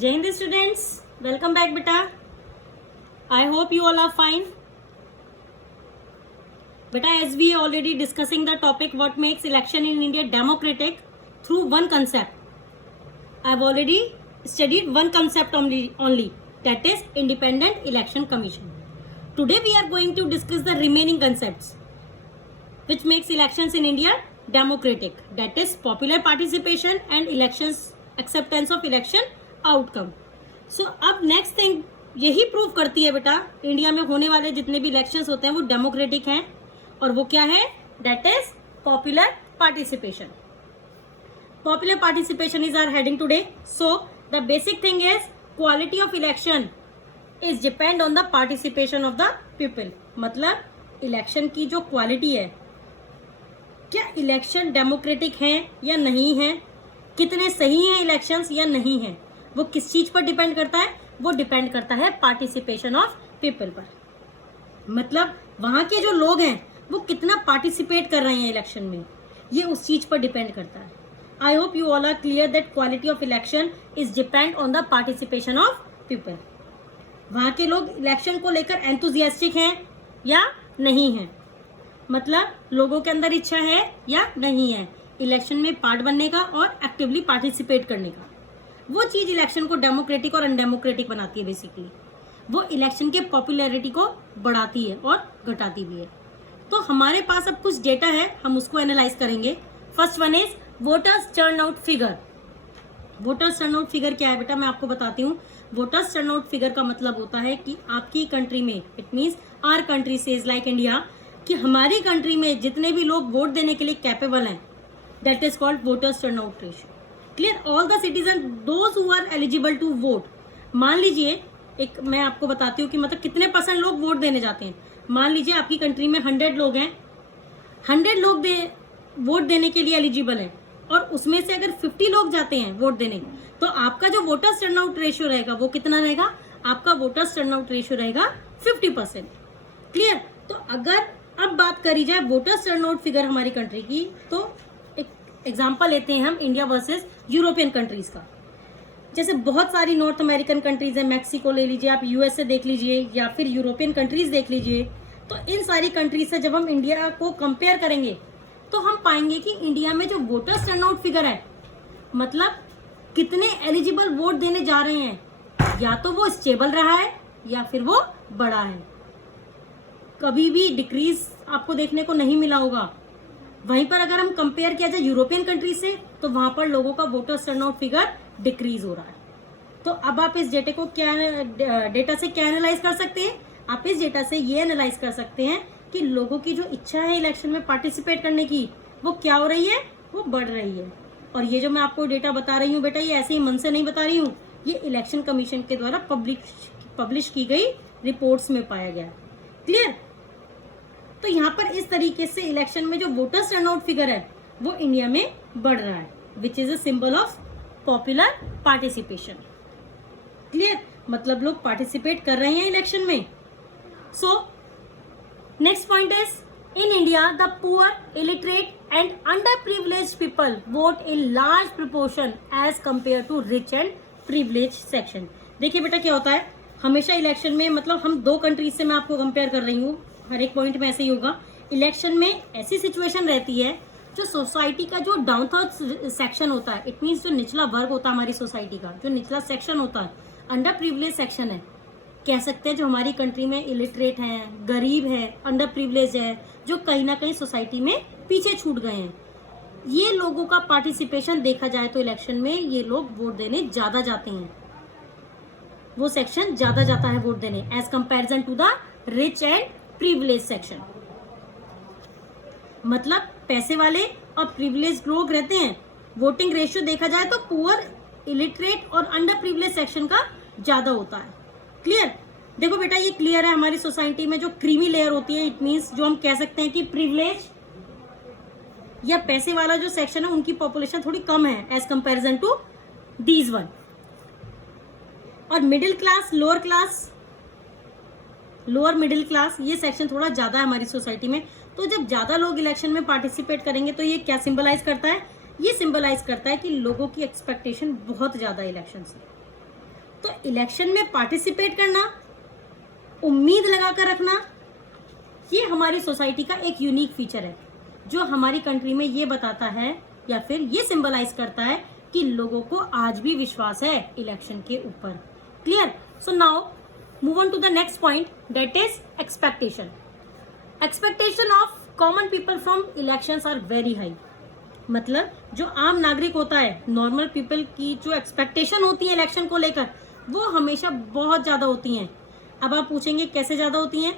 Jai Hind students, welcome back beta. I hope you all are fine. Beta, as we already discussing the topic what makes election in India democratic through one concept. I've already studied one concept only, that is Independent Election Commission. Today we are going to discuss the remaining concepts which makes elections in India democratic, that is popular participation and elections acceptance of election outcome. So अब next thing यही prove करती है बेटा India में होने वाले जितने भी इलेक्शंस होते हैं वो डेमोक्रेटिक हैं और वो क्या है, that is popular participation. Popular participation is our heading today. So the basic thing is quality of election is depend on the participation of the people. मतलब इलेक्शन की जो क्वालिटी है, क्या इलेक्शन डेमोक्रेटिक है या नहीं है, कितने सही हैं इलेक्शंस या नहीं है, वो किस चीज पर डिपेंड करता है, वो डिपेंड करता है पार्टिसिपेशन ऑफ पीपल पर. मतलब वहां के जो लोग हैं वो कितना पार्टिसिपेट कर रहे हैं इलेक्शन में, ये उस चीज पर डिपेंड करता है. I hope you all are clear that quality of election is depend on the participation of people. वहां के लोग इलेक्शन को लेकर एंथुजियास्टिक हैं या नहीं है, मतलब लोगों के अंदर इच्छा है या नहीं है इलेक्शन में पार्ट बनने का और एक्टिवली पार्टिसिपेट करने का. वो चीज इलेक्शन को डेमोक्रेटिक और अनडेमोक्रेटिक बनाती है. बेसिकली वो इलेक्शन के पॉपुलैरिटी को बढ़ाती है और घटाती भी है. तो हमारे पास अब कुछ डेटा है, हम उसको एनालाइज करेंगे. First one is voters turnout figure. Voters turnout figure क्या है बेटा, मैं आपको बताती हूँ. वोटर्स टर्नआउट फिगर का मतलब होता है कि आपकी कंट्री में, it means our country says like India, कि हमारी कंट्री में जितने भी लोग वोट देने के लिए कैपेबल हैं, that is called voters turnout ratio. Clear, all the citizen those who are eligible to vote. मान लीजिए एक मैं आपको बताती हूँ कि मतलब कितने परसेंट लोग वोट देने जाते हैं. मान लीजिए आपकी कंट्री में 100 लोग हैं, 100 लोग वोट देने के लिए एलिजिबल हैं और उसमें से अगर 50 लोग जाते हैं वोट देने, तो आपका जो वोटर्स टर्नआउट रेशियो रहेगा वो कितना रहेगा, आपका वोटर्स टर्नआउट रेशियो रहेगा 50%. क्लियर. तो अगर अब बात करी जाए वोटर्स टर्नआउट फिगर हमारी कंट्री की, तो एग्जाम्पल लेते हैं हम इंडिया वर्सेस यूरोपियन कंट्रीज का. जैसे बहुत सारी नॉर्थ अमेरिकन कंट्रीज है, मैक्सिको ले लीजिए आप, यूएसए देख लीजिए या फिर यूरोपियन कंट्रीज देख लीजिए. तो इन सारी कंट्रीज से जब हम इंडिया को कंपेयर करेंगे तो हम पाएंगे कि इंडिया में जो वोटर्स टर्नआउट फिगर है, मतलब कितने एलिजिबल वोट देने जा रहे हैं, या तो वो स्टेबल रहा है या फिर वो बढ़ा है. कभी भी डिक्रीज आपको देखने को नहीं मिला होगा. वहीं पर अगर हम कंपेयर किया जाए यूरोपियन कंट्री से, तो वहां पर लोगों का वोटर्स टर्नआउट फिगर डिक्रीज हो रहा है. तो अब आप इस डेटा को डेटा से क्या एनालाइज कर सकते हैं, आप इस डेटा से ये एनालाइज कर सकते हैं कि लोगों की जो इच्छा है इलेक्शन में पार्टिसिपेट करने की, वो क्या हो रही है, वो बढ़ रही है. और ये जो मैं आपको डेटा बता रही हूँ बेटा, ये ऐसे ही मन से नहीं बता रही हूँ, ये इलेक्शन कमीशन के द्वारा पब्लिश की गई रिपोर्ट्स में पाया गया. क्लियर. तो यहाँ पर इस तरीके से इलेक्शन में जो वोटर्स टर्नआउट फिगर है वो इंडिया में बढ़ रहा है, which is a symbol of popular participation. Clear, मतलब लोग पार्टिसिपेट कर रहे हैं इलेक्शन में. So next point is in India the poor, illiterate and underprivileged people vote in large proportion as compare to rich and privileged section. देखिए बेटा क्या होता है, हमेशा इलेक्शन में, मतलब हम दो कंट्रीज से मैं आपको कंपेयर कर रही हूँ, हर एक पॉइंट में ऐसे ही होगा. इलेक्शन में ऐसी सिचुएशन रहती है जो सोसाइटी का जो डाउन थर्ड सेक्शन होता है, इट मीन्स जो निचला वर्ग होता है हमारी सोसाइटी का, जो निचला सेक्शन होता है, अंडर प्रिविलेज सेक्शन है, कह सकते हैं, जो हमारी कंट्री में इलिटरेट हैं, गरीब है, अंडर प्रिविलेज है, जो कहीं ना कहीं सोसाइटी में पीछे छूट गए हैं, ये लोगों का पार्टिसिपेशन देखा जाए तो इलेक्शन में ये लोग वोट देने ज्यादा जाते हैं, वो सेक्शन ज्यादा जाता है वोट देने as comparison to the rich and privilege section. मतलब पैसे वाले और प्रिविलेज लोग रहते हैं. वोटिंग रेशियो देखा जाए तो पुअर, इलिटरेट और अंडर प्रिविलेज सेक्शन का ज्यादा होता है. क्लियर. देखो बेटा ये क्लियर है, हमारी सोसाइटी में जो क्रीमी लेयर होती है, इट मीन्स जो हम कह सकते हैं कि प्रिविलेज या पैसे वाला जो सेक्शन है उनकी पॉपुलेशन थोड़ी कम है as comparison to these one. और middle class, lower class, lower middle class, ये सेक्शन थोड़ा ज्यादा है हमारी सोसाइटी में. तो जब ज्यादा लोग इलेक्शन में पार्टिसिपेट करेंगे तो ये क्या सिंबलाइज करता है, ये सिंबलाइज करता है कि लोगों की एक्सपेक्टेशन बहुत ज्यादा है इलेक्शन से. तो इलेक्शन में पार्टिसिपेट करना, उम्मीद लगा कर रखना, ये हमारी सोसाइटी का एक यूनिक फीचर है जो हमारी कंट्री में ये बताता है या फिर ये सिंबलाइज करता है कि लोगों को आज भी विश्वास है इलेक्शन के ऊपर। Clear? So now move on to the next point, that is expectation. Expectation of common people from elections are very high. मतलब जो आम नागरिक होता है, नॉर्मल पीपल की जो एक्सपेक्टेशन होती है इलेक्शन को लेकर, वो हमेशा बहुत ज़्यादा होती हैं। अब आप पूछेंगे कैसे ज़्यादा होती हैं,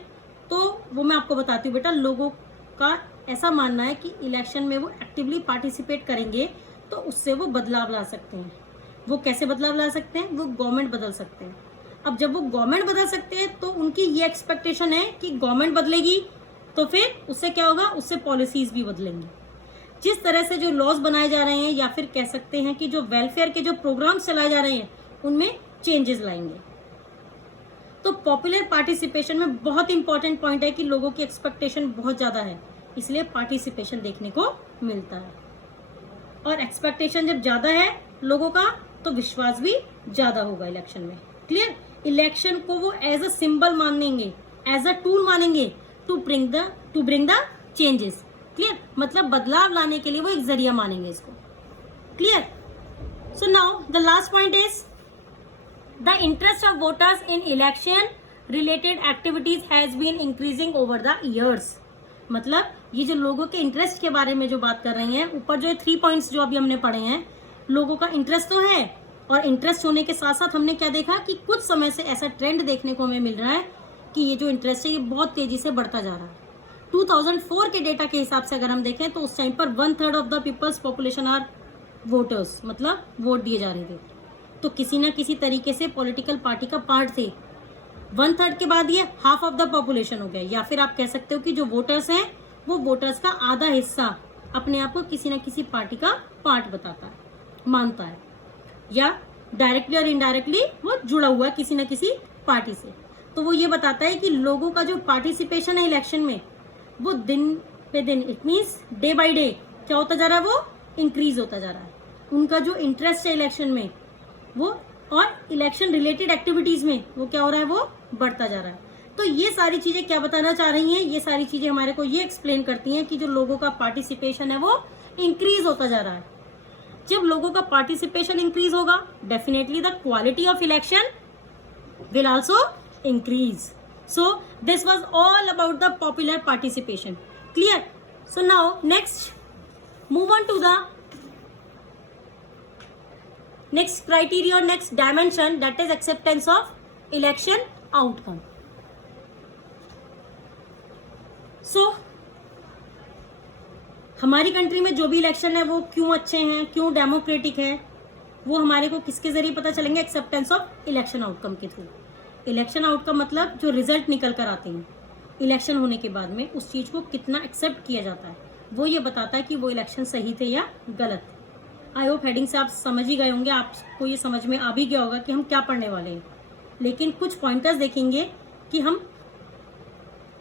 तो वो मैं आपको बताती हूँ बेटा। लोगों का ऐसा मानना है कि इलेक्शन में वो एक्टिवली पार्टिसिपेट करेंगे तो उससे वो बदलाव ला सकते हैं। वो कैसे बदलाव ला सकते हैं? वो गवर्नमेंट बदल सकते हैं। अब जब वो गवर्नमेंट बदल सकते हैं तो उनकी ये एक्सपेक्टेशन है कि गवर्नमेंट बदलेगी तो फिर उससे क्या होगा, उससे पॉलिसीज भी बदलेंगी। जिस तरह से जो लॉज बनाए जा रहे हैं या फिर कह सकते हैं कि जो वेलफेयर के जो प्रोग्राम्स चलाए जा रहे हैं उनमें चेंजेस लाएंगे। तो पॉपुलर पार्टिसिपेशन में बहुत इंपॉर्टेंट पॉइंट है कि लोगों की एक्सपेक्टेशन बहुत ज़्यादा है, इसलिए पार्टिसिपेशन देखने को मिलता है। और एक्सपेक्टेशन जब ज़्यादा है लोगों का तो विश्वास भी ज़्यादा होगा इलेक्शन में। क्लियर? इलेक्शन को वो एज अ सिंबल मानेंगे, एज अ टूल मानेंगे to bring the changes. Clear? मतलब बदलाव लाने के लिए वो एक जरिया मानेंगे इसको। Clear? So now the last point is the interest of voters in election related activities has been increasing over the years. मतलब ये जो लोगों के इंटरेस्ट के बारे में जो बात कर रहे हैं, ऊपर जो 3 पॉइंट्स जो अभी हमने पढ़े हैं, लोगों का इंटरेस्ट तो है और इंटरेस्ट होने के साथ साथ हमने क्या देखा कि कुछ समय से ऐसा ट्रेंड देखने को हमें मिल रहा है कि ये जो इंटरेस्ट है ये बहुत तेजी से बढ़ता जा रहा है। 2004 के डेटा के हिसाब से अगर हम देखें तो उस टाइम पर 1/3 of the peoples population are voters, मतलब वोट दिए जा रहे थे। तो किसी ना किसी तरीके से पॉलिटिकल पार्टी का पार्ट थे। 1/3 के बाद ये हाफ ऑफ द पॉपुलेशन हो गया, या फिर आप कह सकते हो कि जो वोटर्स हैं वो वोटर्स का आधा हिस्सा अपने आप को किसी ना किसी पार्टी का पार्ट बताता है, मानता है, या डायरेक्टली और इनडायरेक्टली वो जुड़ा हुआ है किसी ना किसी पार्टी से। तो वो ये बताता है कि लोगों का जो पार्टिसिपेशन है इलेक्शन में वो दिन पे दिन, it means day by day क्या होता जा रहा है, वो इंक्रीज होता जा रहा है। उनका जो इंटरेस्ट है इलेक्शन में वो और इलेक्शन रिलेटेड एक्टिविटीज में वो क्या हो रहा है, वो बढ़ता जा रहा है। तो ये सारी चीजें क्या बताना चाह रही हैं, ये सारी चीजें हमारे को ये एक्सप्लेन करती हैं कि जो लोगों का पार्टिसिपेशन है वो इंक्रीज होता जा रहा है। जब लोगों का पार्टिसिपेशन इंक्रीज होगा definitely the quality of election will also increase. So this was all about the popular participation. Clear? So now next move on to the next criteria or next dimension, that is acceptance of election outcome. So हमारी country में जो भी election है वो क्यों अच्छे हैं, क्यों डेमोक्रेटिक है, वो हमारे को किसके जरिए पता चलेंगे, एक्सेप्टेंस ऑफ इलेक्शन आउटकम के थ्रू। इलेक्शन आउटकम मतलब जो रिजल्ट निकल कर आते हैं इलेक्शन होने के बाद में, उस चीज़ को कितना एक्सेप्ट किया जाता है, वो ये बताता है कि वो इलेक्शन सही थे या गलत थे। आई होप हेडिंग से आप समझ ही गए होंगे, आपको ये समझ में आ भी गया होगा कि हम क्या पढ़ने वाले हैं। लेकिन कुछ पॉइंटर्स देखेंगे कि हम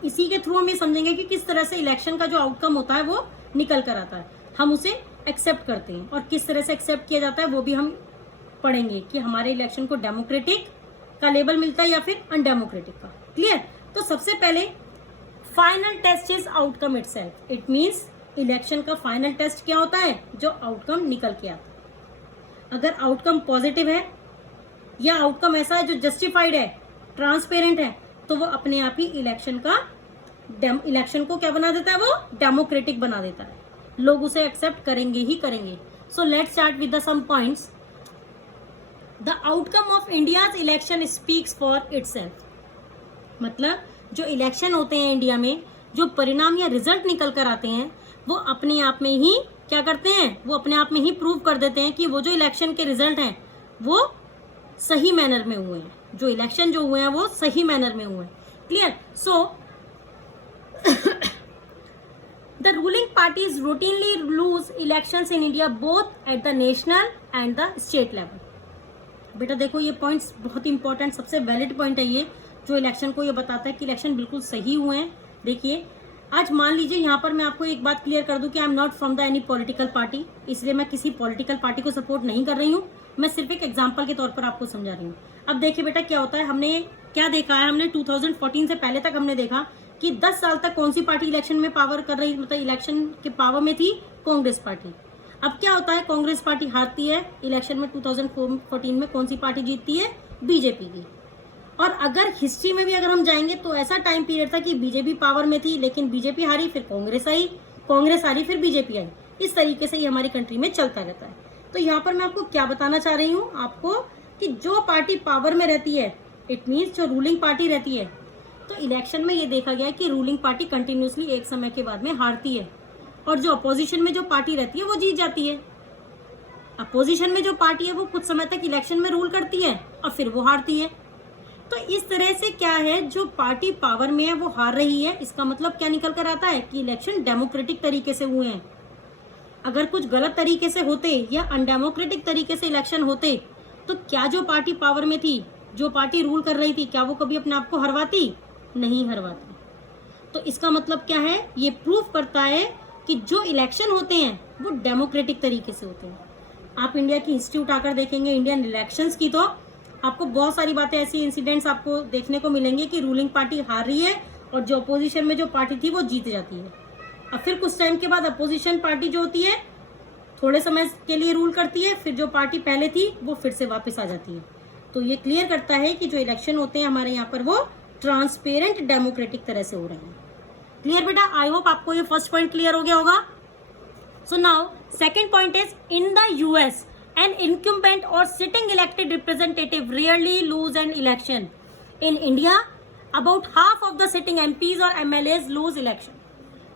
इसी के थ्रू हम ये समझेंगे कि किस तरह से इलेक्शन का जो आउटकम होता है वो निकल कर आता है, हम उसे एक्सेप्ट करते हैं, और किस तरह से एक्सेप्ट किया जाता है वो भी हम पढ़ेंगे कि हमारे इलेक्शन को डेमोक्रेटिक का लेबल मिलता है या फिर अनडेमोक्रेटिक का। क्लियर? तो सबसे पहले final test is outcome itself. It means election का फाइनल टेस्ट क्या होता है, जो आउटकम निकल के आता है। अगर आउटकम पॉजिटिव है या आउटकम ऐसा है जो जस्टिफाइड है, ट्रांसपेरेंट है, तो वो अपने आप ही इलेक्शन को क्या बना देता है, वो डेमोक्रेटिक बना देता है। लोग उसे एक्सेप्ट करेंगे ही करेंगे। So let's start with the some points. The outcome of India's election speaks for itself. मतलब जो इलेक्शन होते हैं इंडिया में, जो परिणाम या रिजल्ट निकल कर आते हैं, वो अपने आप में ही क्या करते हैं, वो अपने आप में ही प्रूव कर देते हैं कि वो जो इलेक्शन के रिजल्ट हैं वो सही मैनर में हुए हैं, जो इलेक्शन जो हुए हैं वो सही मैनर में हुए हैं। Clear? So the ruling parties routinely lose elections in India both at the national and the state level. बेटा देखो ये पॉइंट्स बहुत इंपॉर्टेंट, सबसे वैलिड पॉइंट है ये, जो इलेक्शन को ये बताता है कि इलेक्शन बिल्कुल सही हुए हैं। देखिए आज मान लीजिए यहाँ पर मैं आपको एक बात क्लियर कर दूं कि I am not from the any political party, इसलिए मैं किसी पॉलिटिकल पार्टी को सपोर्ट नहीं कर रही हूँ, मैं सिर्फ एक एग्जाम्पल के तौर पर आपको समझा रही हूँ। अब देखिए बेटा क्या होता है, हमने क्या देखा है, हमने 2014 से पहले तक हमने देखा कि 10 साल तक कौन सी पार्टी इलेक्शन में पावर कर रही, मतलब इलेक्शन के पावर में थी, कांग्रेस पार्टी। अब क्या होता है, कांग्रेस पार्टी हारती है इलेक्शन में, 2014 में कौन सी पार्टी जीतती है, बीजेपी की। और अगर हिस्ट्री में भी अगर हम जाएंगे तो ऐसा टाइम पीरियड था कि बीजेपी पावर में थी, लेकिन बीजेपी हारी, फिर कांग्रेस आई, कांग्रेस हारी, फिर बीजेपी आई। इस तरीके से ये हमारी कंट्री में चलता रहता है। तो यहाँ पर मैं आपको क्या बताना चाह रही हूँ आपको, कि जो पार्टी पावर में रहती है, इट मीन्स जो रूलिंग पार्टी रहती है, तो इलेक्शन में ये देखा गया है कि रूलिंग पार्टी कंटिन्यूसली एक समय के बाद में हारती है, और जो अपोजिशन में जो पार्टी रहती है वो जीत जाती है। अपोजिशन में जो पार्टी है वो कुछ समय तक इलेक्शन में रूल करती है और फिर वो हारती है। तो इस तरह से क्या है, जो पार्टी पावर में है वो हार रही है, इसका मतलब क्या निकल कर आता है कि इलेक्शन डेमोक्रेटिक तरीके से हुए हैं। अगर कुछ गलत तरीके से होते या अनडेमोक्रेटिक तरीके से इलेक्शन होते, तो क्या जो पार्टी पावर में थी, जो पार्टी रूल कर रही थी, क्या वो कभी अपने आप को हरवाती? नहीं हरवाती। तो इसका मतलब क्या है, ये प्रूफ करता है कि जो इलेक्शन होते हैं वो डेमोक्रेटिक तरीके से होते हैं। आप इंडिया की हिस्ट्री उठाकर देखेंगे, इंडियन इलेक्शंस की, तो आपको बहुत सारी बातें, ऐसी इंसिडेंट्स आपको देखने को मिलेंगे कि रूलिंग पार्टी हार रही है और जो अपोजिशन में जो पार्टी थी वो जीत जाती है। अब फिर कुछ टाइम के बाद अपोजिशन पार्टी जो होती है थोड़े समय के लिए रूल करती है, फिर जो पार्टी पहले थी वो फिर से वापस आ जाती है। तो ये क्लियर करता है कि जो इलेक्शन होते हैं हमारे यहाँ पर वो ट्रांसपेरेंट डेमोक्रेटिक तरह से हो रहे हैं। क्लियर बेटा? आई होप आपको ये फर्स्ट पॉइंट क्लियर हो गया होगा। So now second point is, in the US an incumbent or sitting elected representative rarely lose an election. In India, about half of the sitting MPs or MLAs lose election.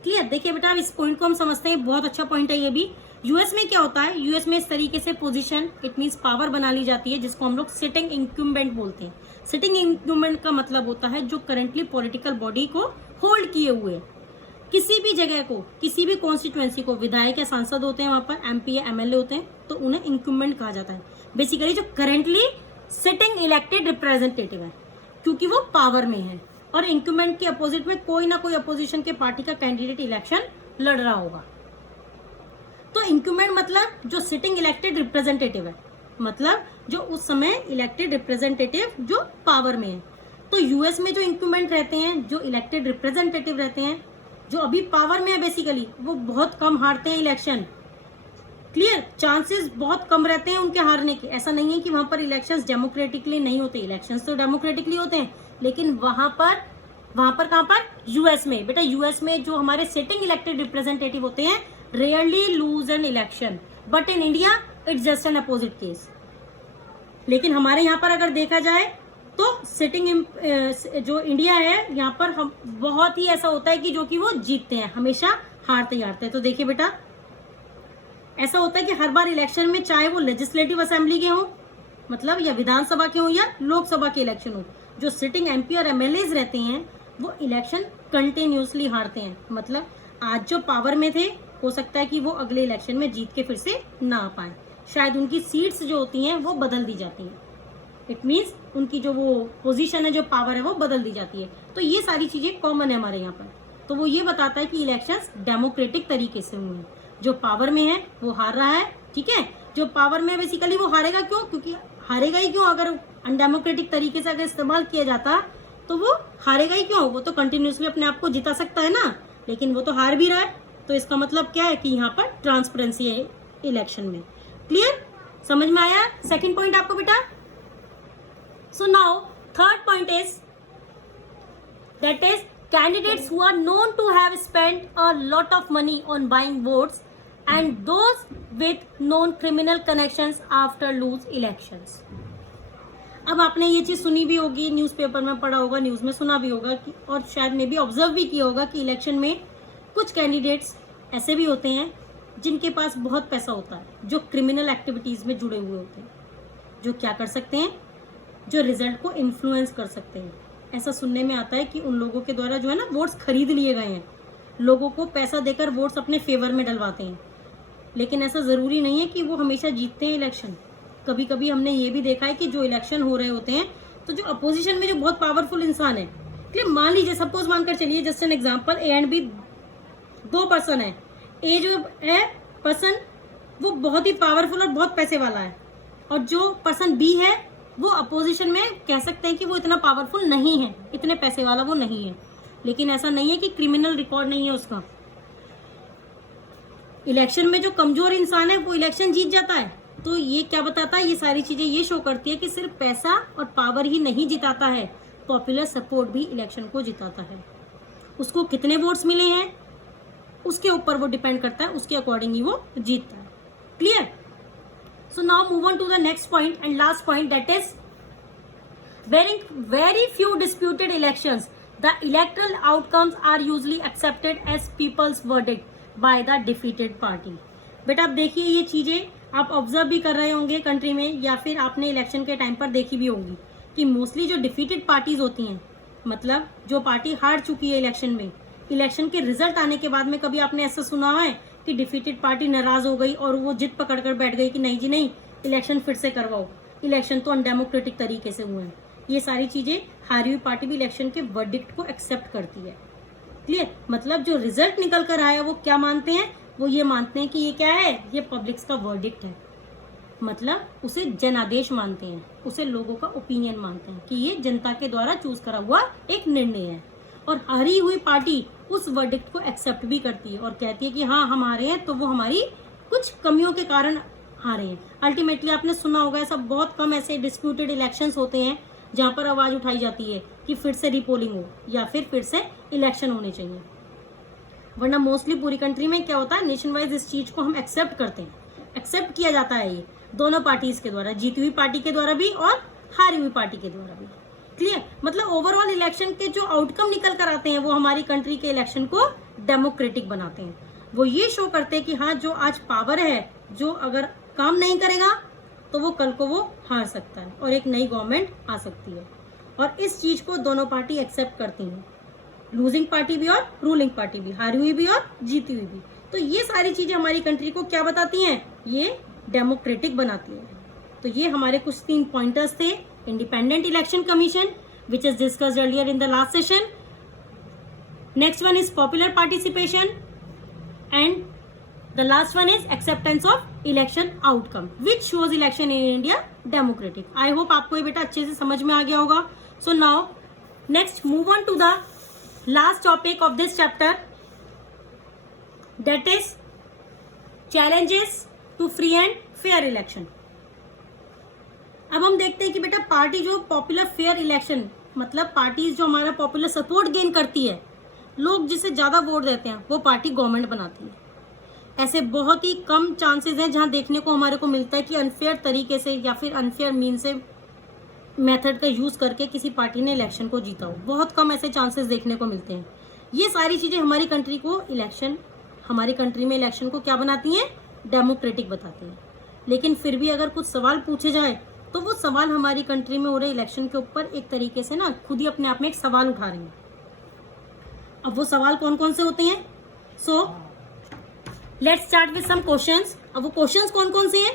Clear? देखिए बेटा, अब इस point को हम समझते हैं, बहुत अच्छा पॉइंट है ये भी। यूएस में क्या होता है, यूएस में इस तरीके से पोजीशन, इट मींस पावर बना ली जाती है, जिसको हम लोग सिटिंग इंक्यूम्बेंट बोलते हैं। सिटिंग इंक्यूम्बेंट का मतलब होता है जो करंटली पॉलिटिकल बॉडी को होल्ड किए हुए, किसी भी जगह को, किसी भी कॉन्स्टिट्यूएंसी को, विधायक या सांसद होते हैं वहां पर, एमपी या एमएलए होते हैं, तो उन्हें इंक्यूम्बेंट कहा जाता है। बेसिकली जो करंटली सिटिंग इलेक्टेड रिप्रेजेंटेटिव है, क्योंकि वो पावर में है, और इंक्यूम्बेंट के अपोजिट में कोई ना कोई अपोजिशन के पार्टी का कैंडिडेट इलेक्शन लड़ रहा होगा। तो इंक्यूम्बेंट मतलब जो सिटिंग इलेक्टेड रिप्रेजेंटेटिव है, मतलब जो उस समय इलेक्टेड रिप्रेजेंटेटिव जो पावर में है। तो यूएस में जो इंक्यूम्बेंट रहते हैं, जो इलेक्टेड रिप्रेजेंटेटिव रहते हैं, जो अभी पावर में है बेसिकली, वो बहुत कम हारते हैं इलेक्शन। क्लियर? चांसेस बहुत कम रहते हैं उनके हारने के। ऐसा नहीं है कि वहां पर इलेक्शंस डेमोक्रेटिकली नहीं होते, इलेक्शंस तो डेमोक्रेटिकली होते हैं, लेकिन वहां पर कहां पर? यूएस में। बेटा यूएस में जो हमारे सिटिंग इलेक्टेड रिप्रेजेंटेटिव होते हैं rarely lose an election, but in India it's just an opposite case. लेकिन हमारे यहाँ पर अगर देखा जाए तो सिटिंग जो इंडिया है, यहाँ पर हम बहुत ही ऐसा होता है कि जो कि वो जीतते हैं, हमेशा हारते ही हारते हैं। तो देखिए बेटा, ऐसा होता है कि हर बार इलेक्शन में, चाहे वो लेजिस्लेटिव असेंबली के हों, मतलब या विधानसभा के हों या लोकसभा के इलेक्शन हो, जो सिटिंग एमपी और एमएलएज रहते हैं वो इलेक्शन कंटिन्यूसली हारते हैं। मतलब आज जो पावर में थे, हो सकता है कि वो अगले इलेक्शन में जीत के फिर से ना आ पाए, शायद उनकी सीट्स जो होती हैं वो बदल दी जाती हैं। इट मीन्स उनकी जो वो पोजीशन है, जो पावर है, वो बदल दी जाती है। तो ये सारी चीजें कॉमन है हमारे यहाँ पर। तो वो ये बताता है कि इलेक्शंस डेमोक्रेटिक तरीके से हुए हैं। जो पावर में है वो हार रहा है, ठीक है। जो पावर में बेसिकली वो हारेगा क्यों? क्योंकि हारेगा ही क्यों? अगर अनडेमोक्रेटिक तरीके से अगर इस्तेमाल किया जाता तो वो हारेगा ही क्यों? वो तो कंटिन्यूसली अपने आप को जिता सकता है ना, लेकिन वो तो हार भी रहा है। तो इसका मतलब क्या है कि यहाँ पर ट्रांसपेरेंसी है इलेक्शन में। क्लियर? समझ में आया सेकेंड पॉइंट आपको बेटा? So now third point is, that is candidates who are known to have spent a lot of money on buying votes and those with known criminal connections after lose elections. अब आपने ये चीज सुनी भी होगी, newspaper में पढ़ा होगा, न्यूज में सुना भी होगा कि, और शायद में भी ऑब्जर्व भी किया होगा कि इलेक्शन में कुछ कैंडिडेट्स ऐसे भी होते हैं जिनके पास बहुत पैसा होता है, जो क्रिमिनल एक्टिविटीज में जुड़े हुए होते हैं, जो क्या कर सकते हैं, जो रिजल्ट को इन्फ्लुएंस कर सकते हैं। ऐसा सुनने में आता है कि उन लोगों के द्वारा जो है ना वोट्स खरीद लिए गए हैं, लोगों को पैसा देकर वोट्स अपने फेवर में डलवाते हैं। लेकिन ऐसा ज़रूरी नहीं है कि वो हमेशा जीतते हैं इलेक्शन। कभी कभी हमने ये भी देखा है कि जो इलेक्शन हो रहे होते हैं, तो जो अपोजिशन में जो बहुत पावरफुल इंसान है, मान लीजिए सपोज मानकर चलिए, just an example, A and B दो पर्सन है। ए जो है पर्सन वो बहुत ही पावरफुल और बहुत पैसे वाला है, और जो पर्सन बी है वो अपोजिशन में कह सकते हैं कि वो इतना पावरफुल नहीं है, इतने पैसे वाला वो नहीं है। लेकिन ऐसा नहीं है कि क्रिमिनल रिकॉर्ड नहीं है उसका। इलेक्शन में जो कमजोर इंसान है वो इलेक्शन जीत जाता है। तो ये क्या बताता है, ये सारी चीजें ये शो करती है कि सिर्फ पैसा और पावर ही नहीं जिताता है, पॉपुलर सपोर्ट भी इलेक्शन को जिताता है। उसको कितने वोट्स मिले हैं उसके ऊपर वो डिपेंड करता है, उसके अकॉर्डिंग ही वो जीतता है। Clear? So now move on to the next point and last point, that is very few disputed elections, the electoral outcomes are usually accepted as people's verdict by the defeated party. बेटा अब देखिए ये चीजें आप observe भी कर रहे होंगे कंट्री में, या फिर आपने इलेक्शन के टाइम पर देखी भी होंगी कि मोस्टली जो डिफीटेड पार्टीज होती हैं, मतलब जो पार्टी हार चुकी है इलेक्शन में, इलेक्शन के रिजल्ट आने के बाद में कभी आपने ऐसा सुना है कि डिफीटेड पार्टी नाराज हो गई और वो जिद पकड़ कर बैठ गई कि नहीं जी नहीं, इलेक्शन फिर से करवाओ, इलेक्शन तो अनडेमोक्रेटिक तरीके से हुए हैं। ये सारी चीजें हारी हुई पार्टी भी इलेक्शन के वर्डिक्ट को एक्सेप्ट करती है। क्लियर? मतलब जो रिजल्ट निकल कर आया वो क्या मानते हैं, वो ये मानते हैं कि ये क्या है, ये पब्लिक्स का वर्डिक्ट है, मतलब उसे जनादेश मानते हैं, उसे लोगों का ओपिनियन मानते हैं कि ये जनता के द्वारा चूज करा हुआ एक निर्णय है। और हारी हुई पार्टी उस वर्डिक्ट को एक्सेप्ट भी करती है और कहती है कि हाँ हम हारे हैं तो वो हमारी कुछ कमियों के कारण हारे हैं। अल्टीमेटली आपने सुना होगा ऐसा बहुत कम ऐसे डिस्प्यूटेड इलेक्शंस होते हैं जहां पर आवाज उठाई जाती है कि फिर से रिपोलिंग हो या फिर से इलेक्शन होने चाहिए, वरना मोस्टली पूरी कंट्री में क्या होता है, नेशन वाइज इस चीज को हम एक्सेप्ट करते हैं, एक्सेप्ट किया जाता है ये दोनों पार्टीज के द्वारा, जीती हुई पार्टी के द्वारा भी और हारी हुई पार्टी के द्वारा भी। क्लियर? मतलब ओवरऑल इलेक्शन के जो आउटकम निकल कर आते हैं वो हमारी कंट्री के इलेक्शन को डेमोक्रेटिक बनाते हैं। वो ये शो करते हैं कि हाँ जो आज पावर है, जो अगर काम नहीं करेगा तो वो कल को वो हार सकता है और एक नई गवर्नमेंट आ सकती है। और इस चीज को दोनों पार्टी एक्सेप्ट करती हैं, लूजिंग पार्टी भी और रूलिंग पार्टी भी, हारी हुई भी और जीती हुई भी। तो ये सारी चीजें हमारी कंट्री को क्या बताती हैं, ये डेमोक्रेटिक बनाती है। तो ये हमारे कुछ 3 पॉइंटर्स थे। Independent election commission which is discussed earlier in the last session, next one is popular participation, and the last one is acceptance of election outcome which shows election in India democratic. I hope आपको ये बेटा अच्छे से समझ में आ गया होगा. So now next move on to the last topic of this chapter, that is challenges to free and fair election. अब हम देखते हैं कि बेटा पार्टी जो पॉपुलर फेयर इलेक्शन, मतलब पार्टी जो हमारा पॉपुलर सपोर्ट गेन करती है, लोग जिसे ज्यादा वोट देते हैं वो पार्टी गवर्नमेंट बनाती है। ऐसे बहुत ही कम चांसेस हैं जहां देखने को हमारे को मिलता है कि अनफेयर तरीके से या फिर अनफेयर मीन से मेथड का यूज करके किसी पार्टी ने इलेक्शन को जीता हो। बहुत कम ऐसे चांसेस देखने को मिलते हैं। ये सारी चीजें हमारी कंट्री को हमारी कंट्री में इलेक्शन को क्या बनाती हैं, डेमोक्रेटिक बताती हैं। लेकिन फिर भी अगर कुछ सवाल पूछे जाए तो वो सवाल हमारी कंट्री में हो रहे इलेक्शन के ऊपर एक तरीके से ना खुद ही अपने आप में एक सवाल उठा रहे हैं। अब वो सवाल कौन कौन से होते हैं, let's start with some questions. अब वो क्वेश्चंस कौन कौन से हैं,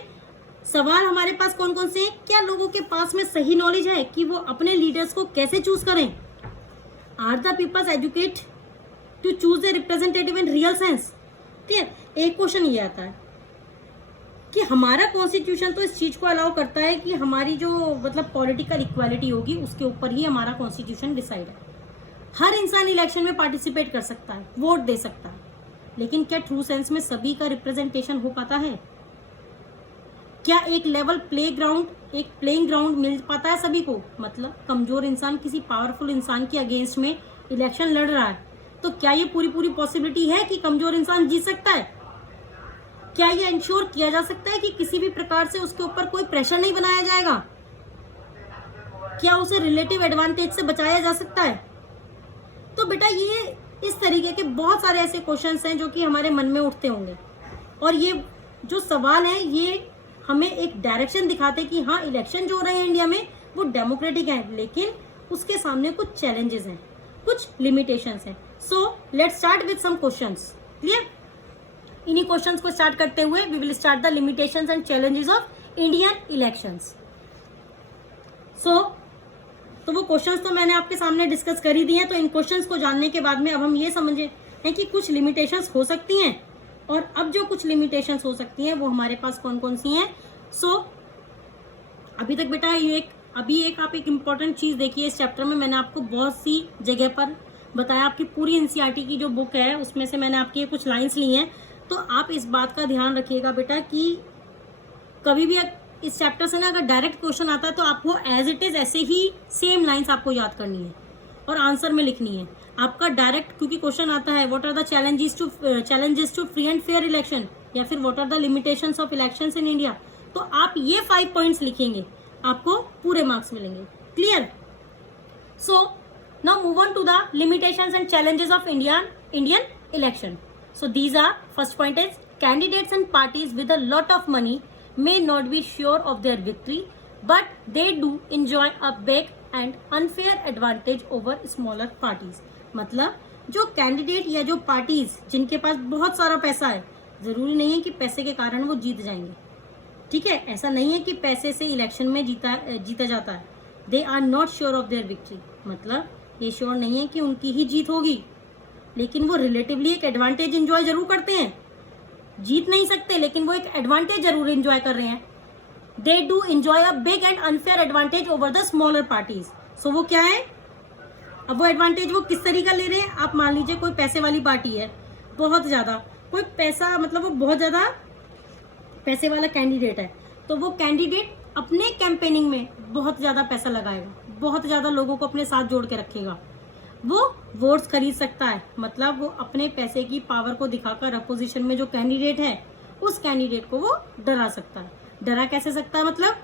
सवाल हमारे पास कौन कौन से हैं, क्या लोगों के पास में सही नॉलेज है कि वो अपने लीडर्स को कैसे चूज करें, are the peoples educate to choose the representative in real sense. ठीक है, एक क्वेश्चन ये आता है कि हमारा कॉन्स्टिट्यूशन तो इस चीज को अलाउ करता है कि हमारी जो मतलब पॉलिटिकल इक्वालिटी होगी उसके ऊपर ही हमारा कॉन्स्टिट्यूशन डिसाइड है। हर इंसान इलेक्शन में पार्टिसिपेट कर सकता है, वोट दे सकता है, लेकिन क्या ट्रू सेंस में सभी का रिप्रेजेंटेशन हो पाता है? क्या एक लेवल प्लेइंग ग्राउंड मिल पाता है सभी को? मतलब कमजोर इंसान किसी पावरफुल इंसान के अगेंस्ट में इलेक्शन लड़ रहा है तो क्या ये पूरी पॉसिबिलिटी है कि कमजोर इंसान जीत सकता है? क्या ये इंश्योर किया जा सकता है कि किसी भी प्रकार से उसके ऊपर कोई प्रेशर नहीं बनाया जाएगा? क्या उसे रिलेटिव एडवांटेज से बचाया जा सकता है? तो बेटा ये इस तरीके के बहुत सारे ऐसे क्वेश्चंस हैं जो कि हमारे मन में उठते होंगे, और ये जो सवाल है ये हमें एक डायरेक्शन दिखाते हैं कि हाँ इलेक्शन जो हो रहे हैं इंडिया में वो डेमोक्रेटिक है, लेकिन उसके सामने कुछ चैलेंजेस हैं, कुछ लिमिटेशंस हैं। So let's start with some questions. Clear? इन्हीं क्वेश्चंस को स्टार्ट करते हुए we will start the limitations and challenges of Indian elections. तो वो क्वेश्चंस तो मैंने आपके सामने डिस्कस कर ही दिए हैं। तो इन क्वेश्चंस को जानने के बाद में अब हम ये समझे हैं कि कुछ लिमिटेशंस हो सकती हैं, और अब जो कुछ लिमिटेशंस हो सकती हैं वो हमारे पास कौन कौन सी हैं। अभी तक बेटा ये एक आप एक इम्पॉर्टेंट चीज़ देखिए इस चैप्टर में, मैंने आपको बहुत सी जगह पर बताया, आपकी पूरी एनसीईआरटी की जो बुक है उसमें से मैंने आपकी कुछ लाइंस ली हैं। तो आप इस बात का ध्यान रखिएगा बेटा कि कभी भी इस चैप्टर से ना अगर डायरेक्ट क्वेश्चन आता है तो आपको एज इट इज ऐसे ही सेम लाइंस आपको याद करनी है और आंसर में लिखनी है। आपका डायरेक्ट क्योंकि क्वेश्चन आता है what are the challenges to free and fair election, या फिर what are the limitations of elections in India, तो आप ये 5 पॉइंट्स लिखेंगे, आपको पूरे मार्क्स मिलेंगे। Clear? So now move on to the limitations and challenges of Indian election. So these are, first point is candidates and parties with a lot of money may not be sure of their victory, but they do enjoy a big and unfair advantage over smaller parties. मतलब जो candidate या जो parties जिनके पास बहुत सारा पैसा है, जरूरी नहीं है कि पैसे के कारण वो जीत जाएंगे, ठीक है, ऐसा नहीं है कि पैसे से इलेक्शन में जीता जाता है। They are not sure of their victory, मतलब ये श्योर नहीं है कि उनकी ही जीत होगी, लेकिन वो रिलेटिवली एक एडवांटेज एंजॉय जरूर करते हैं। जीत नहीं सकते लेकिन वो एक एडवांटेज जरूर एंजॉय कर रहे हैं। They do enjoy a big and unfair advantage over the smaller parties. So वो क्या है, अब वो एडवांटेज वो किस तरीका ले रहे हैं, आप मान लीजिए कोई पैसे वाली पार्टी है, बहुत ज्यादा कोई पैसा, मतलब वो बहुत ज्यादा पैसे वाला कैंडिडेट है, तो वो कैंडिडेट अपने कैंपेनिंग में बहुत ज्यादा पैसा लगाएगा, बहुत ज्यादा लोगों को अपने साथ जोड़ के रखेगा, वो वोट्स खरीद सकता है, मतलब वो अपने पैसे की पावर को दिखाकर अपोजिशन में जो कैंडिडेट है उस कैंडिडेट को वो डरा सकता है। डरा कैसे सकता है, मतलब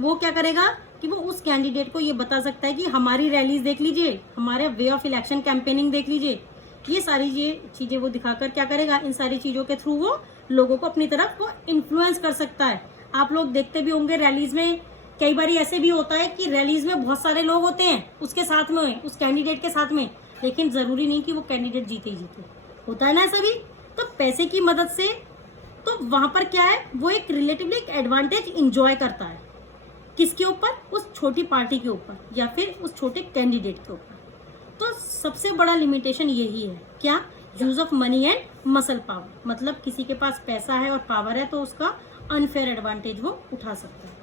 वो क्या करेगा कि वो उस कैंडिडेट को ये बता सकता है कि हमारी रैलीज देख लीजिए, हमारे वे ऑफ इलेक्शन कैंपेनिंग देख लीजिए, ये सारी चीजें वो दिखाकर क्या करेगा, इन सारी चीजों के थ्रू वो लोगों को अपनी तरफ वो इन्फ्लुएंस कर सकता है। आप लोग देखते भी होंगे रैलीज में कई बार ऐसे भी होता है कि रैलीज में बहुत सारे लोग होते हैं उसके साथ में, उस कैंडिडेट के साथ में, लेकिन जरूरी नहीं कि वो कैंडिडेट जीते ही जीते, होता है ना ऐसा भी। तो पैसे की मदद से तो वहां पर क्या है, वो एक रिलेटिवली एक एडवांटेज इंजॉय करता है, किसके ऊपर, उस छोटी पार्टी के ऊपर या फिर उस छोटे कैंडिडेट के ऊपर। तो सबसे बड़ा लिमिटेशन यही है, क्या, use of money and muscle power, मतलब किसी के पास पैसा है और पावर है तो उसका अनफेयर एडवांटेज वो उठा सकता है।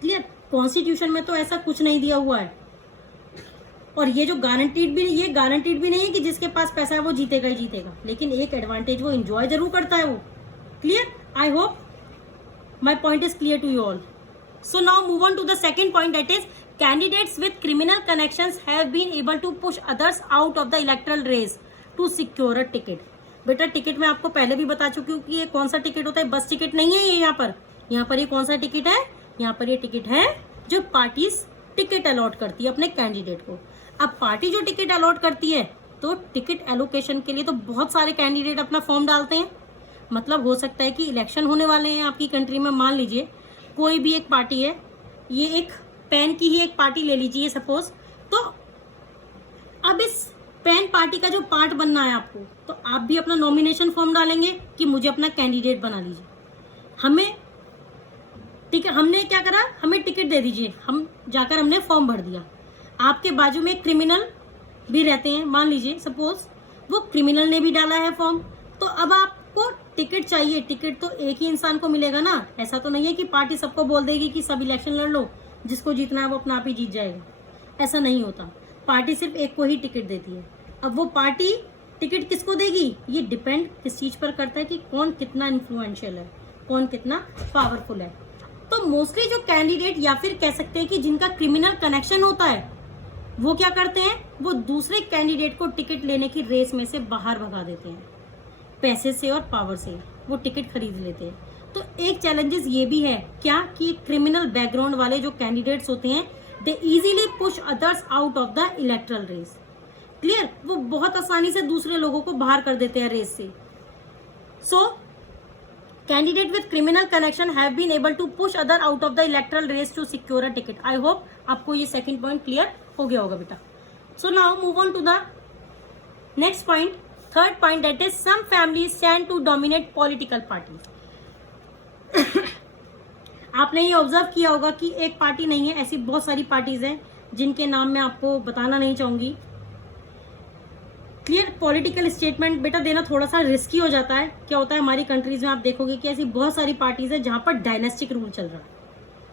क्लियर? कॉन्स्टिट्यूशन में तो ऐसा कुछ नहीं दिया हुआ है, और ये जो गारंटीड भी नहीं है कि जिसके पास पैसा है वो जीतेगा ही जीतेगा, लेकिन एक एडवांटेज वो एंजॉय जरूर करता है वो। Clear? I hope my point is clear to you all. So now move on to the second point, that is candidates with criminal connections have been able to push others out of the electoral race to secure a ticket. बेटा ticket मैं आपको पहले भी बता चुकी हूँ कि ये कौन सा टिकट होता है, बस टिकट नहीं है ये। यहाँ पर ये कौन सा टिकट है, यहाँ पर ये टिकट है जो पार्टीज टिकट अलॉट करती है अपने कैंडिडेट को। अब पार्टी जो टिकट अलॉट करती है तो टिकट एलोकेशन के लिए तो बहुत सारे कैंडिडेट अपना फॉर्म डालते हैं, मतलब हो सकता है कि इलेक्शन होने वाले हैं आपकी कंट्री में, मान लीजिए कोई भी एक पार्टी है, ये एक पैन की ही एक पार्टी ले लीजिए सपोज, तो अब इस पैन पार्टी का जो पार्ट बनना है आपको, तो आप भी अपना नॉमिनेशन फॉर्म डालेंगे कि मुझे अपना कैंडिडेट बना लीजिए, हमें टिकट, हमने क्या करा, हमें टिकट दे दीजिए, हम जाकर हमने फॉर्म भर दिया। आपके बाजू में एक क्रिमिनल भी रहते हैं, मान लीजिए सपोज वो क्रिमिनल ने भी डाला है फॉर्म, तो अब आपको टिकट चाहिए, टिकट तो एक ही इंसान को मिलेगा ना, ऐसा तो नहीं है कि पार्टी सबको बोल देगी कि सब इलेक्शन लड़ लो, जिसको जीतना है वो अपना आप ही जीत जाएगा, ऐसा नहीं होता। पार्टी सिर्फ एक को ही टिकट देती है। अब वो पार्टी टिकट किसको देगी, ये डिपेंड किस चीज पर करता है कि कौन कितना इन्फ्लुएंशियल है, कौन कितना पावरफुल है। तो मोस्टली जो कैंडिडेट या फिर कह सकते हैं कि जिनका क्रिमिनल कनेक्शन होता है, वो क्या करते हैं, वो दूसरे कैंडिडेट को टिकट लेने की रेस में से बाहर भगा देते हैं, पैसे से और पावर से वो टिकट खरीद लेते हैं। तो एक चैलेंजेस ये भी है क्या, कि क्रिमिनल बैकग्राउंड वाले जो कैंडिडेट्स होते हैं, they easily push others out of the electoral race. Clear? वो बहुत आसानी से दूसरे लोगों को बाहर कर देते हैं रेस से। So candidate with criminal connection have been able to push other out of the electoral race to secure a ticket. I hope आपको ये सेकंड पॉइंट क्लियर हो गया होगा बेटा। So now move on to the next point, third point, that is some families stand to dominate political parties. आपने ये observe किया होगा कि एक पार्टी नहीं है, ऐसी बहुत सारी पार्टीज हैं जिनके नाम मैं आपको बताना नहीं चाहूंगी। क्लियर? पॉलिटिकल स्टेटमेंट बेटा देना थोड़ा सा रिस्की हो जाता है। क्या होता है हमारी कंट्रीज में, आप देखोगे कि ऐसी बहुत सारी पार्टीज है जहां पर डायनेस्टिक रूल चल रहा है,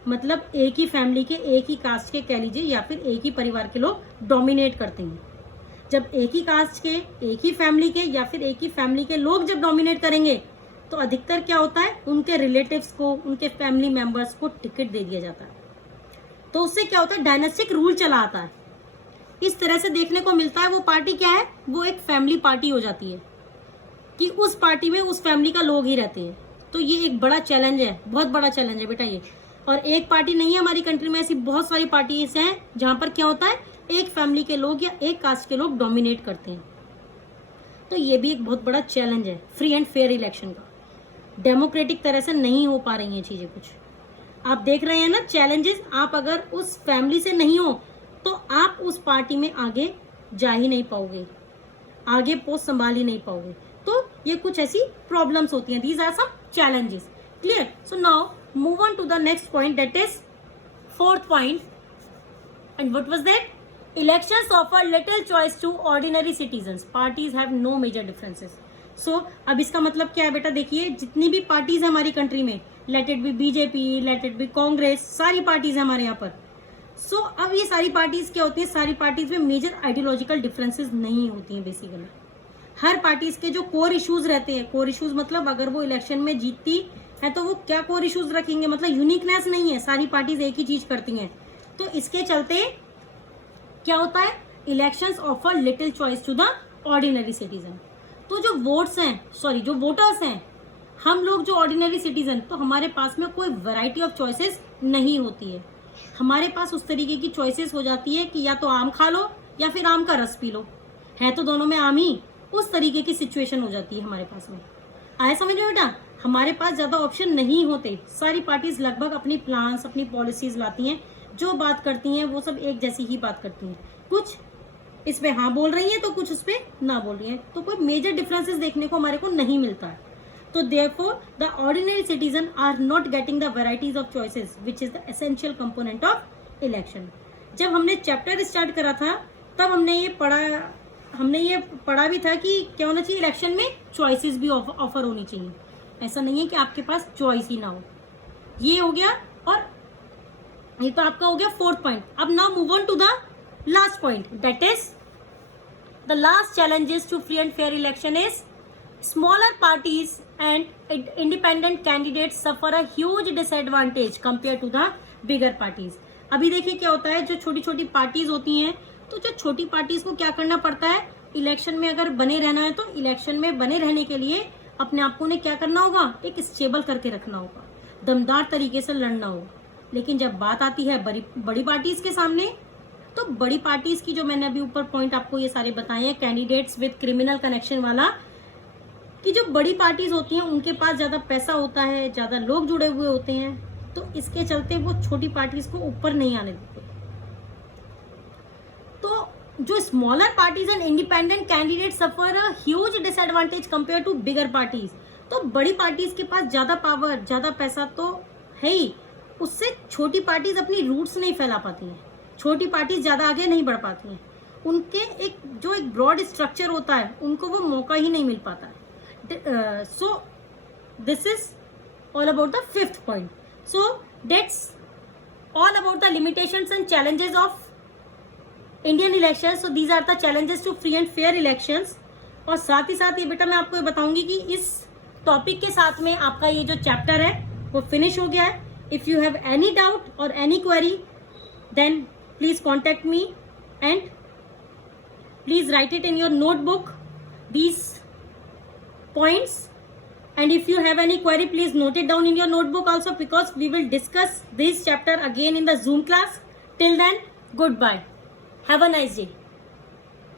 मतलब एक ही फैमिली के, एक ही कास्ट के कह लीजिए, या फिर एक ही परिवार के लोग डोमिनेट करते हैं। जब एक ही कास्ट के, एक ही फैमिली के, या फिर एक ही फैमिली के लोग जब डोमिनेट करेंगे तो अधिकतर क्या होता है, उनके रिलेटिव्स को, उनके फैमिली मेंबर्स को टिकट दे दिया जाता है। तो उससे क्या होता है, डायनेस्टिक रूल चला आता है। इस तरह से देखने को मिलता है वो पार्टी क्या है, वो एक फैमिली पार्टी हो जाती है कि उस पार्टी में उस फैमिली का लोग ही रहते हैं। तो ये एक बड़ा चैलेंज है, बहुत बड़ा चैलेंज है बेटा ये। और एक पार्टी नहीं है हमारी कंट्री में, ऐसी बहुत सारी पार्टीज हैं जहां पर क्या होता है, एक फैमिली के लोग या एक कास्ट के लोग डोमिनेट करते हैं। तो ये भी एक बहुत बड़ा चैलेंज है फ्री एंड फेयर इलेक्शन का। डेमोक्रेटिक तरह से नहीं हो पा रही हैं चीजें कुछ। आप देख रहे हैं ना चैलेंजेस। आप अगर उस फैमिली से नहीं हो तो आप उस पार्टी में आगे जा ही नहीं पाओगे, आगे पोस्ट संभाल ही नहीं पाओगे। तो ये कुछ ऐसी प्रॉब्लम्स होती हैं। These are some challenges. Clear? So now move on to the next point, that is fourth point. And what was that? Elections offer little choice to ordinary citizens. Parties have no major differences. So अब इसका मतलब क्या है बेटा, देखिए जितनी भी parties है हमारी कंट्री में, let it be BJP, let it be Congress, सारी पार्टीज है हमारे यहाँ पर। सो अब ये सारी पार्टीज क्या होती है, सारी पार्टीज में मेजर आइडियोलॉजिकल डिफरेंसेस नहीं होती हैं बेसिकली। हर पार्टीज के जो कोर इश्यूज रहते हैं, कोर इश्यूज मतलब अगर वो इलेक्शन में जीतती है तो वो क्या कोर इश्यूज रखेंगे, मतलब यूनिकनेस नहीं है, सारी पार्टीज एक ही चीज करती हैं। तो इसके चलते क्या होता है, elections offer little choice to the ordinary citizen. तो जो वोट्स हैं, सॉरी जो वोटर्स हैं, हम लोग जो ऑर्डिनरी सिटीजन, तो हमारे पास में कोई वैरायटी ऑफ चॉइसेस नहीं होती है। हमारे पास उस तरीके की चॉइसेस हो जाती है कि या तो आम खा लो या फिर आम का रस पी लो, है तो दोनों में आम ही, उस तरीके की सिचुएशन हो जाती है हमारे पास में। आया समझ में बेटा, हमारे पास ज्यादा ऑप्शन नहीं होते। सारी पार्टीज लगभग अपनी प्लान्स, अपनी पॉलिसीज लाती हैं, जो बात करती हैं वो सब एक जैसी ही बात करती हैं। कुछ इस पे हाँ बोल रही हैं तो कुछ उस पे ना बोल रही हैं, तो कोई मेजर डिफरेंसेस देखने को हमारे को नहीं मिलता है। तो therefore the ordinary citizen are not getting the varieties of choices which is the essential component of election. जब हमने चैप्टर स्टार्ट करा था तब हमने ये पढ़ा भी था कि क्या होना चाहिए, इलेक्शन में चॉइसेस भी ऑफर होनी चाहिए। ऐसा नहीं है कि आपके पास चॉइस ही ना हो। ये हो गया, और ये तो आपका हो गया फोर्थ पॉइंट। अब now move on to the last point, that is the last challenges to free and fair election is smaller parties and independent candidates suffer a huge disadvantage compared to the bigger parties. अभी देखिए क्या होता है, जो छोटी छोटी parties होती हैं, तो जो छोटी पार्टीज को क्या करना पड़ता है, इलेक्शन में अगर बने रहना है तो इलेक्शन में बने रहने के लिए अपने आप को उन्हें क्या करना होगा, एक स्टेबल करके रखना होगा, दमदार तरीके से लड़ना होगा। लेकिन जब बात आती है बड़ी पार्टीज के सामने, तो बड़ी पार्टीज की जो मैंने अभी ऊपर पॉइंट आपको ये सारे बताए हैं, कैंडिडेट्स विद क्रिमिनल कनेक्शन वाला, कि जो बड़ी पार्टीज होती हैं उनके पास ज्यादा पैसा होता है, ज्यादा लोग जुड़े हुए होते हैं, तो इसके चलते वो छोटी पार्टीज को ऊपर नहीं आने देते। तो जो smaller parties and independent candidate suffer a huge disadvantage compare to bigger parties. तो बड़ी पार्टीज के पास ज्यादा पावर, ज्यादा पैसा तो है ही, उससे छोटी पार्टीज अपनी रूट्स नहीं फैला पाती हैं, छोटी पार्टीज ज्यादा आगे नहीं बढ़ पाती हैं। उनके एक ब्रॉड स्ट्रक्चर होता है, उनको वो मौका ही नहीं मिल पाता है। So this is all about the fifth point. So that's all about the limitations and challenges of Indian elections. So these are the challenges to free and fair elections. और साथ ही साथ ये बेटा मैं आपको ये बताऊंगी कि इस टॉपिक के साथ में आपका ये जो चैप्टर है वो फिनिश हो गया है। If you have any doubt or any query, then please contact me and please write it in your notebook, these points, and if you have any query please note it down in your notebook also, because we will discuss this chapter again in the Zoom class. Till then, goodbye, have a nice day.